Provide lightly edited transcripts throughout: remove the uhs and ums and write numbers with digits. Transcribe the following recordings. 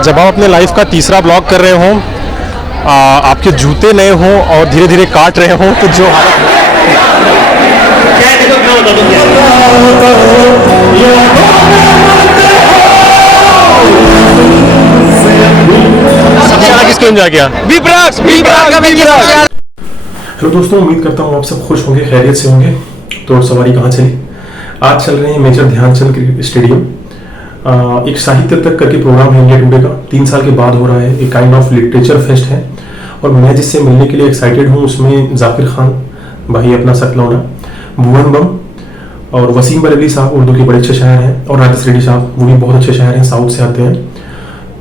जब आप अपने लाइफ का तीसरा ब्लॉग कर रहे हों, आपके जूते नए हों और धीरे धीरे काट रहे हों, तो जो सबसे ज़्यादा किसको एंजॉय किया? हेलो दोस्तों, उम्मीद करता हूँ आप सब खुश होंगे, खैरियत से होंगे। तो सवारी कहाँ चली? आज चल रहे हैं मेजर ध्यानचंद क्रिकेट स्टेडियम। एक साहित्य तक करके प्रोग्राम है इंडिया टुडे का, 3 साल के बाद हो रहा है। एक काइंड ऑफ लिटरेचर फेस्ट है और मैं जिससे मिलने के लिए एक्साइटेड हूँ उसमें जाकिर खान भाई अपना सकलौना, भुवन बम और वसीम बरेली साहब उर्दू के बड़े अच्छे शायर हैं, और राजेश रेड्डी साहब वो भी बहुत अच्छे शायर हैं, साउथ से आते हैं।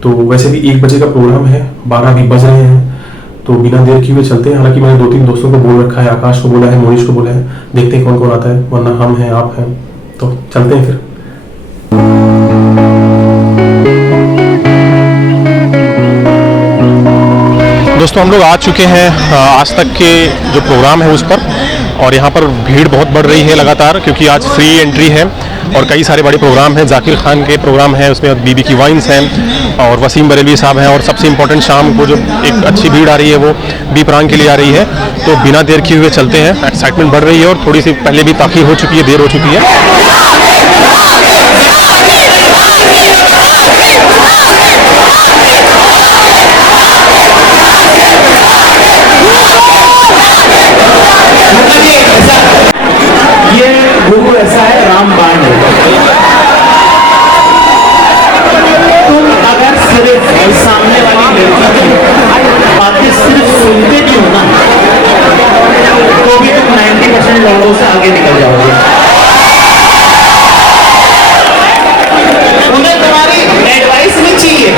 तो वैसे भी 1 बजे का प्रोग्राम है, 12 भी बज रहे हैं, तो बिना देर किए हुए चलते हैं। हालांकि मैंने 2-3 दोस्तों को बोल रखा है, आकाश को बोला है, मोनिश को बोला है, देखते हैं कौन कौन आता है, वरना हम हैं आप हैं, तो चलते हैं फिर। दोस्तों हम लोग आ चुके हैं आज तक के जो प्रोग्राम है उस पर, और यहाँ पर भीड़ बहुत बढ़ रही है लगातार, क्योंकि आज फ्री एंट्री है और कई सारे बड़े प्रोग्राम हैं। जाकिर खान के प्रोग्राम है, उसमें बीबी की वाइन्स हैं और वसीम बरेली साहब हैं, और सबसे इम्पोर्टेंट शाम को जो एक अच्छी भीड़ आ रही है वो बी प्रांग के लिए आ रही है। तो बिना देर किए हुए चलते हैं, एक्साइटमेंट बढ़ रही है और थोड़ी सी पहले भी ताख़ीर हो चुकी है, देर हो चुकी है। ये गुरु ऐसा है, रामबाण है। तुम अगर सिर्फ सामने वाली लड़की की बातें सिर्फ सुनते भी हो ना, तो भी तुम 90% लड़कों से आगे निकल जाओगे। उन्हें तुम्हारी एडवाइस नहीं चाहिए,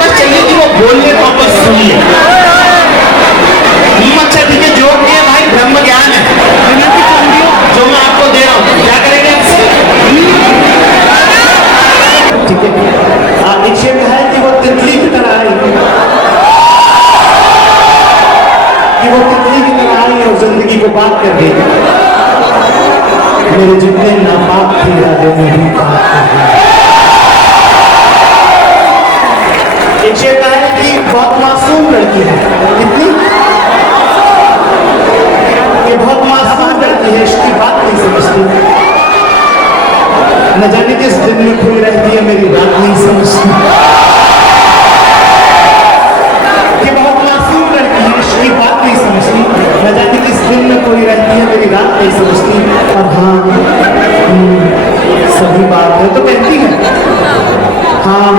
बस चाहिए कि वो बोलने को आपको सुनिए। अच्छा ठीक है, जो भी है भाई ब्रह्म ज्ञान है जो मैं आपको दे रहा हूँ, क्या करेंगे आपसे? ठीक है, एक शेर है कि वो तितली की तरह आई, कि वो तितली की तरह आई और जिंदगी को बात कर गई। मेरे जितने नापाक थे यादें में भी बात कर गई। एक शेर है कि बहुत मासूम लड़की है, कितनी बहुत मासूम लड़की है, इसकी बात नहीं समझती, न जाने किस दिन में खोई रहती है, मेरी बात नहीं समझती। कि बहुत मासूम लड़की है, इसकी बात नहीं समझती, न जाने किस दिन में खोई रहती है, मेरी रात नहीं समझती। और हाँ सही बात है तो कहती है, हाँ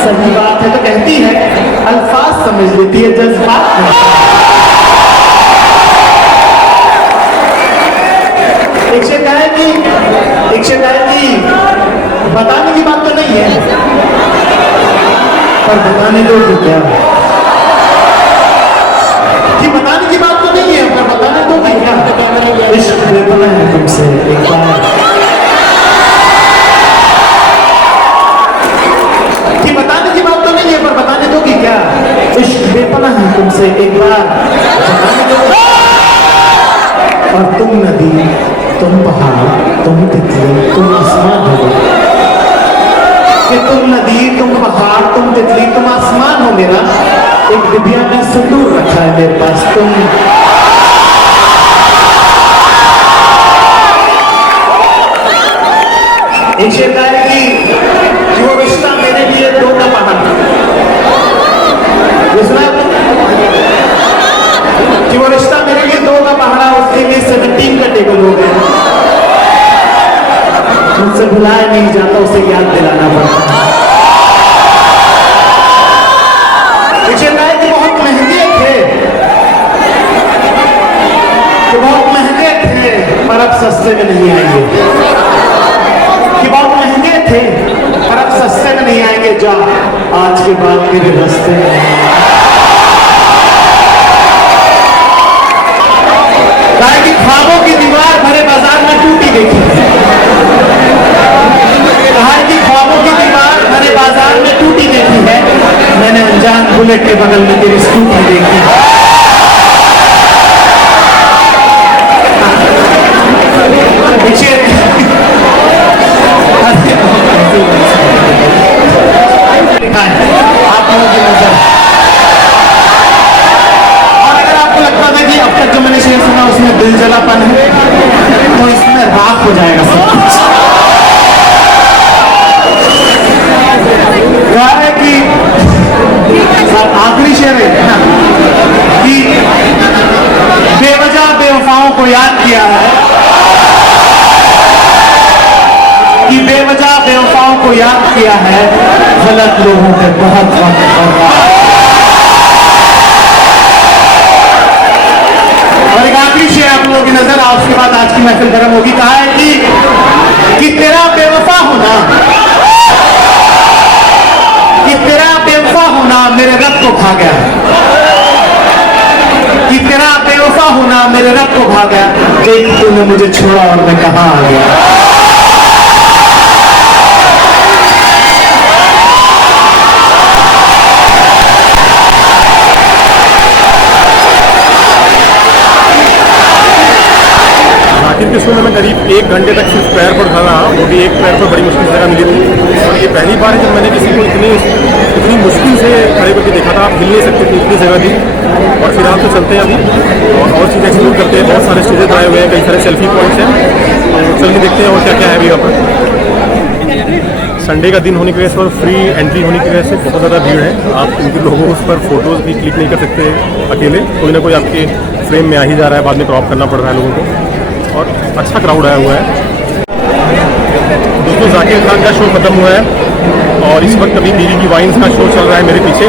सही बात है तो कहती है, अल्फाज समझ लेती है, जज्बात नहीं। एक शिकायत की बताने की बात तो नहीं है, पर बताने दो कि क्या, कि बताने की बात तो नहीं है, पर बताने दो कि क्या। इश्क बेपना है तुमसे एक बार, कि बताने की बात तो नहीं है, पर बताने दो कि क्या। इश्क बेपना है तुमसे एक बार, बताने दो। और तुम नदी, तुम पहाड़, तुम तितली, तुम आसमान हो। कि तुम नदी, तुम पहाड़, तुम तितली, तुम आसमान हो मेरा। एक डिबिया में सिंदूर रखा है मेरे पास, तुम एक शेर है कि वो रिश्ता मेरे लिए 2 का पहाड़, ये सुना कि वो रिश्ता मेरे लिए 2 का पहाड़ा, उसके लिए 17 का टेबल हो गया। मुझसे भुलाया नहीं जाता, उसे याद दिलाना पड़ता। कि बहुत महंगे थे, कि बहुत महंगे थे, पर अब सस्ते में नहीं आएंगे। कि बहुत महंगे थे, पर अब सस्ते में नहीं आएंगे। जा आज के बाद मेरे रास्ते में कि ख्वाबों की दीवार भरे बाजार में टूटी देखी है। कहा कि ख्वाबों की दीवार भरे बाजार में टूटी देखी है, मैंने अनजान बुलेट के बगल में तेरी स्कूटी देखी है। किया है, गलत लोगों पे बहुत वक्त पड़ रहा है। और एक आखिरी शेर आप लोगों की नजर, उसके बाद आज की महफिल गर्म होगी। कहा है कि तेरा बेवफा होना, कि तेरा बेवफा होना मेरे रब को खा गया, कि तेरा बेवफा होना मेरे रब को खा गया। देख तूने मुझे छोड़ा और मैं कहां आ गया। जाकिर के शो में मैं करीब 1 घंटे तक सिर्फ पैर पर खड़ा रहा, वो भी एक पैर पर बड़ी मुश्किल से जगह मिली थी। और ये पहली बार है जब मैंने किसी को इतनी मुश्किल से खड़े करके देखा था। आप हिल नहीं सकते थे, इतनी जगह थी। और फिलहाल तो चलते हैं अभी और चीज़ें एक्सप्लोर करते हैं। बहुत सारे स्टेजेस बनाए हुए हैं, कई सारे सेल्फी पॉइंट्स हैं, तो चल के देखते हैं और क्या क्या है अभी यहाँ पर। संडे का दिन होने की वजह से और फ्री एंट्री होने की वजह से बहुत ज़्यादा भीड़ है। आप उनके लोगों उस पर फोटोज़ भी क्लिक नहीं कर सकते अकेले, कोई ना कोई आपके फ्रेम में आ ही जा रहा है, बाद में क्रॉप करना पड़ रहा है लोगों को। और अच्छा क्राउड आया हुआ है। दोस्तों जाकिर खान का शो ख़त्म हुआ है और इस वक्त अभी बीवी की वाइन्स का शो चल रहा है मेरे पीछे।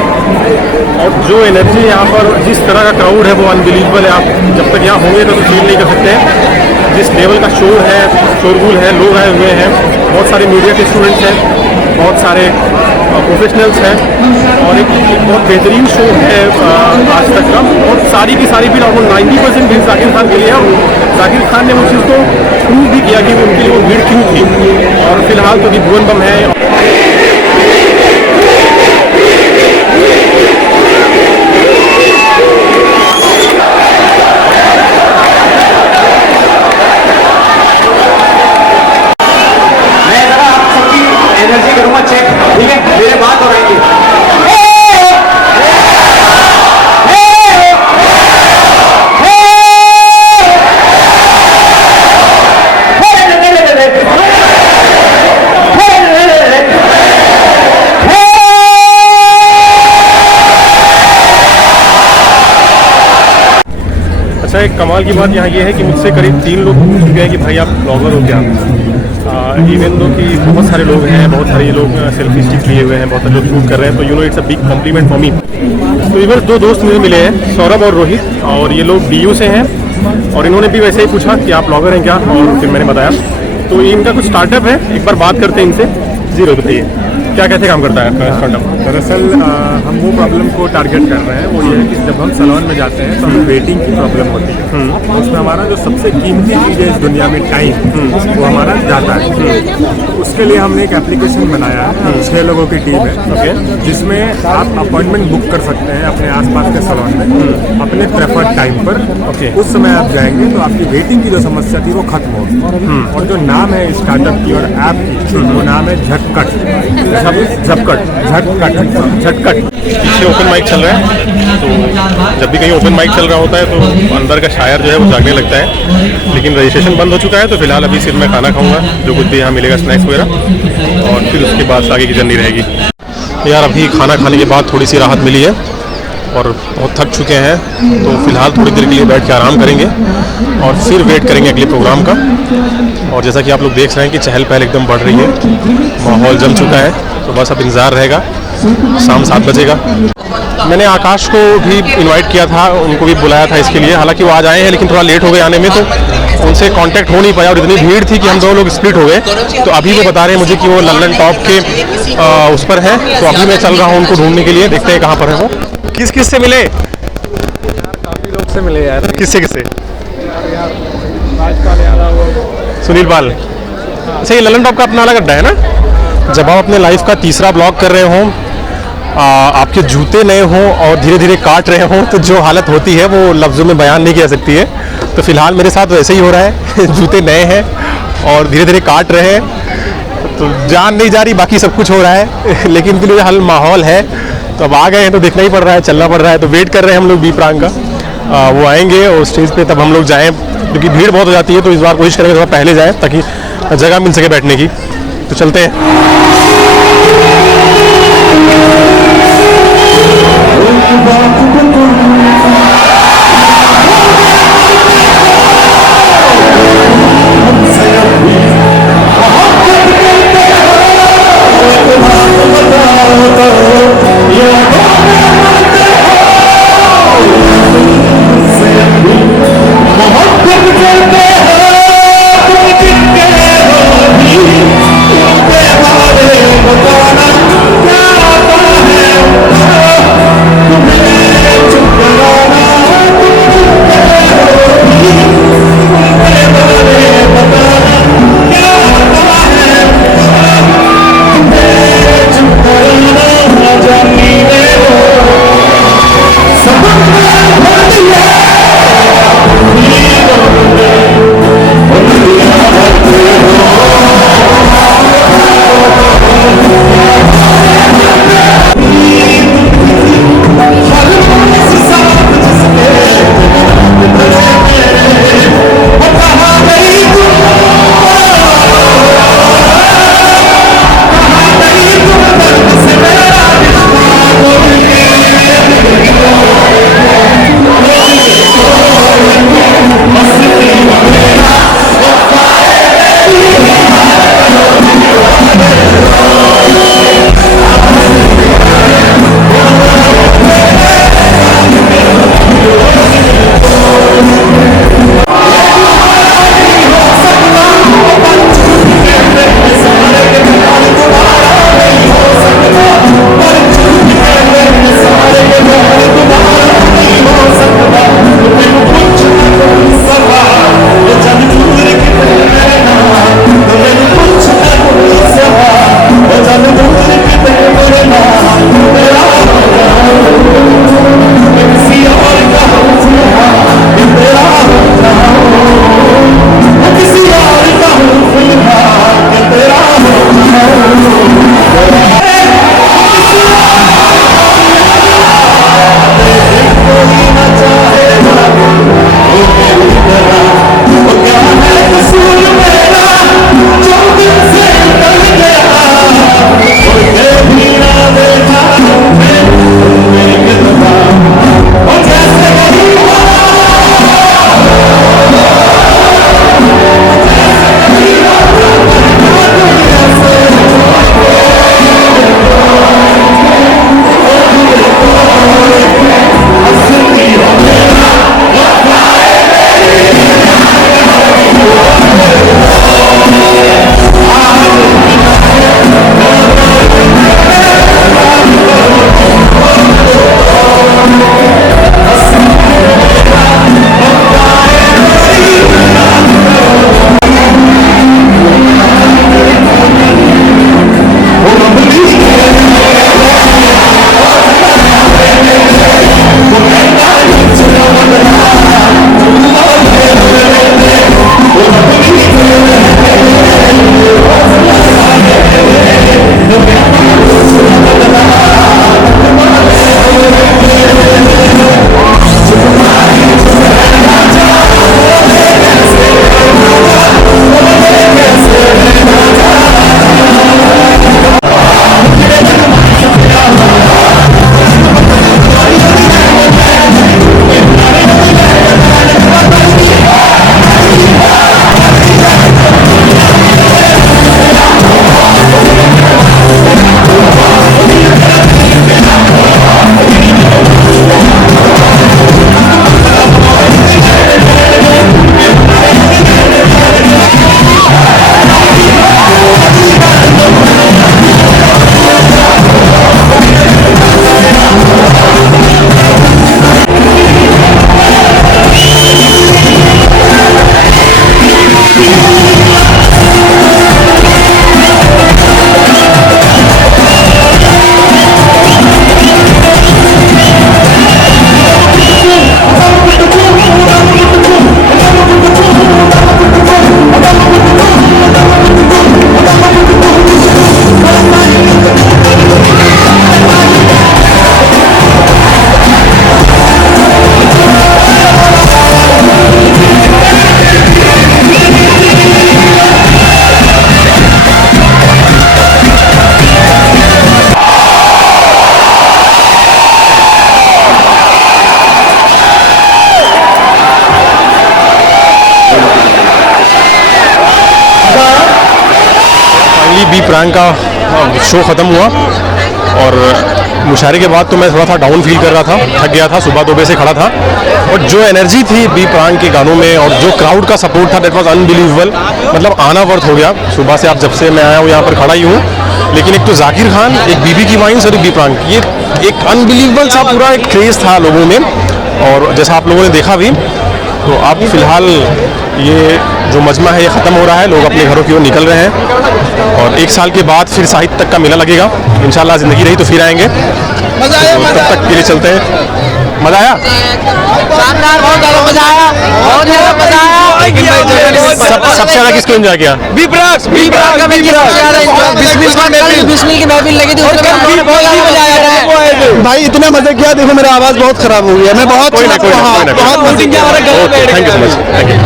और जो एनर्जी यहाँ पर, जिस तरह का क्राउड है वो अनबिलीवेबल है। आप जब तक यहाँ होंगे तो फील नहीं कर सकते जिस लेवल का शोर है, शोरगुल है, लोग आए हुए हैं। बहुत सारे मीडिया के स्टूडेंट्स हैं, बहुत सारे प्रोफेशनल्स हैं और एक बहुत बेहतरीन शो है आज तक का। और सारी की सारी भीड़, ऑलमोस्ट 90% भीड़ जाकिर खान के लिए है। और जाकिर खान ने वो चीज़ को प्रूव भी किया कि उनके लिए वो भीड़ क्यों थी। और फिलहाल तो अभी भुवन बम है। एनर्जी करूंगा चेक, ठीक है, मेरे बात हो रही है। अच्छा, एक कमाल की बात यहाँ ये है कि मुझसे करीब 3 लोग पूछ चुके हैं कि भाई आप ब्लॉगर हो क्या। इवन दो कि बहुत सारे लोग हैं, बहुत सारे लोग सेल्फी स्टिक लिए हुए हैं, बहुत सारे लोग शूट कर रहे हैं, तो you know it's a big complement for me. तो इधर 2 दोस्त मुझे मिले हैं, सौरभ और रोहित, और ये लोग DU से हैं। और इन्होंने भी वैसे ही पूछा कि आप ब्लॉगर हैं क्या, और फिर मैंने बताया। तो ये इनका कुछ स्टार्टअप है, एक बार बात करते हैं इनसे। जीरो बताइए क्या कैसे काम करता है स्टार्टअप? दरअसल हम वो प्रॉब्लम को टारगेट कर रहे हैं, वो ये है कि जब हम सैलून में जाते हैं तो हमें वेटिंग की प्रॉब्लम होती है। उसमें हमारा जो सबसे कीमती चीज़ है इस दुनिया में, टाइम, वो हमारा जाता है। उसके लिए हमने एक एप्लीकेशन बनाया है, 6 लोगों की टीम है, जिसमें आप अपॉइंटमेंट बुक कर सकते हैं अपने आसपास के सैलून में अपने प्रेफर्ड टाइम पर। उस समय आप जाएंगे तो आपकी वेटिंग की जो समस्या थी वो खत्म होगी। और जो नाम है स्टार्टअप की और ऐप की, वो नाम है झटकट। झटकट। पीछे ओपन माइक चल रहा है, तो जब भी कहीं ओपन माइक चल रहा होता है तो अंदर का शायर जो है वो जागने लगता है। लेकिन रजिस्ट्रेशन बंद हो चुका है, तो फिलहाल अभी सिर्फ मैं खाना खाऊंगा, जो कुछ भी यहाँ मिलेगा, स्नैक्स वगैरह, और फिर उसके बाद आगे की जर्नी रहेगी। यार अभी खाना खाने के बाद थोड़ी सी राहत मिली है और बहुत थक चुके हैं, तो फिलहाल थोड़ी देर के लिए बैठ के आराम करेंगे और फिर वेट करेंगे अगले प्रोग्राम का। और जैसा कि आप लोग देख रहे हैं कि चहल पहल एकदम बढ़ रही है, माहौल जम चुका है, तो बस अब इंतज़ार रहेगा, शाम 7 बजेगा। मैंने आकाश को भी इनवाइट किया था, उनको भी बुलाया था इसके लिए, हालांकि वो आज आए हैं लेकिन थोड़ा लेट हो गए आने में, तो उनसे कांटेक्ट हो नहीं पाया और इतनी भीड़ थी कि हम दोनों लोग स्प्लिट हो गए। तो अभी वो बता रहे हैं मुझे कि वो लंदन टॉप के उस पर है, तो अभी मैं चल रहा हूँ उनको ढूंढने के लिए, देखते हैं कहाँ पर है वो। किस किस से मिले? काफ़ी लोग से मिले यार। किससे किससे? राजपाल यादव, सुनील पाल। अच्छा, ये ललन टॉप का अपना अलग अड्डा है ना? जब आप अपने लाइफ का तीसरा ब्लॉग कर रहे हों, आपके जूते नए हों और धीरे धीरे काट रहे हों, तो जो हालत होती है वो लफ्ज़ों में बयान नहीं की जा सकती है। तो फिलहाल मेरे साथ वैसे ही हो रहा है जूते नए हैं और धीरे धीरे काट रहे हैं, तो जान नहीं जा रही, बाकी सब कुछ हो रहा है लेकिन फिर हाल माहौल है, तो अब आ गए हैं तो देखना ही पड़ रहा है, चलना पड़ रहा है। तो वेट कर रहे हैं हम लोग बी प्रांग का, वो आएंगे और स्टेज पे तब हम लोग जाएं, क्योंकि भीड़ बहुत हो जाती है, तो इस बार कोशिश करेंगे थोड़ा पहले जाएं ताकि जगह मिल सके बैठने की। तो चलते हैं। बी प्रांग का शो ख़त्म हुआ और मुशायरे के बाद तो मैं थोड़ा सा डाउन फील कर रहा था, थक गया था, सुबह 2 बजे से खड़ा था। और जो एनर्जी थी बी प्रांग के गानों में और जो क्राउड का सपोर्ट था, दैट वाज अनबिलीवेबल। मतलब आना वर्थ हो गया। सुबह से आप जब से मैं आया हूँ यहाँ पर खड़ा ही हूँ। लेकिन एक तो जाकिर खान, एक बीबी की वाइन्स और एक बी प्रांग, ये एक अनबिलीवेबल सा पूरा एक क्रेज़ था लोगों में। और जैसा आप लोगों ने देखा भी, तो अब फिलहाल ये जो मजमा है ये ख़त्म हो रहा है, लोग अपने घरों की ओर निकल रहे हैं और 1 साल के बाद फिर साहित्य तक का मेला लगेगा। इंशाल्लाह ज़िंदगी रही तो फिर आएंगे। मजा आया, तो तब तक के लिए चलते हैं। मज़ा आया, शानदार, बहुत ज्यादा मजा आया, बहुत ज्यादा मजा आया। सबसे ज़्यादा किसको एंजॉय किया? बी प्राक का भी सबसे ज्यादा एंजॉय। बिस्मिल की महफिल लगी थी, उसमें हम लोगों ने बहुत ज्यादा मजा आया। भाई इतना मजा किया, देखो मेरा आवाज बहुत खराब हो गया, मैं बहुत कोई ना, कोई ना, कोई ना, बहुत मजे किया। Thank you so much, thank you.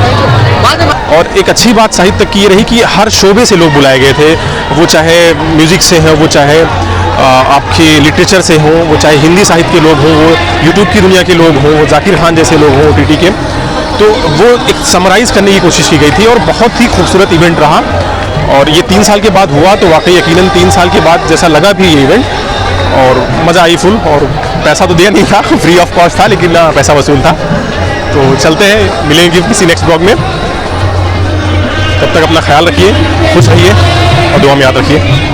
और एक अच्छी बात साहित्य तक की ये रही कि हर शोबे से लोग बुलाए गए थे, वो चाहे म्यूज़िक से हैं, वो चाहे आपके लिटरेचर से हों, वो चाहे हिंदी साहित्य के लोग हों, वो यूट्यूब की दुनिया के लोग हों, वो जाकिर खान जैसे लोग हों OTT के। तो वो एक समराइज़ करने की कोशिश की गई थी और बहुत ही खूबसूरत इवेंट रहा। और ये 3 साल के बाद हुआ तो वाकई यकीनन 3 साल के बाद जैसा लगा भी ये इवेंट, और मज़ा आई फुल। और पैसा तो दिया नहीं था, फ्री ऑफ कॉस्ट था, लेकिन पैसा वसूल था। तो चलते हैं, मिलेंगे किसी नेक्स्ट ब्लॉग में। तब तक अपना ख्याल रखिए, खुश रहिए और दुआ में याद रखिए।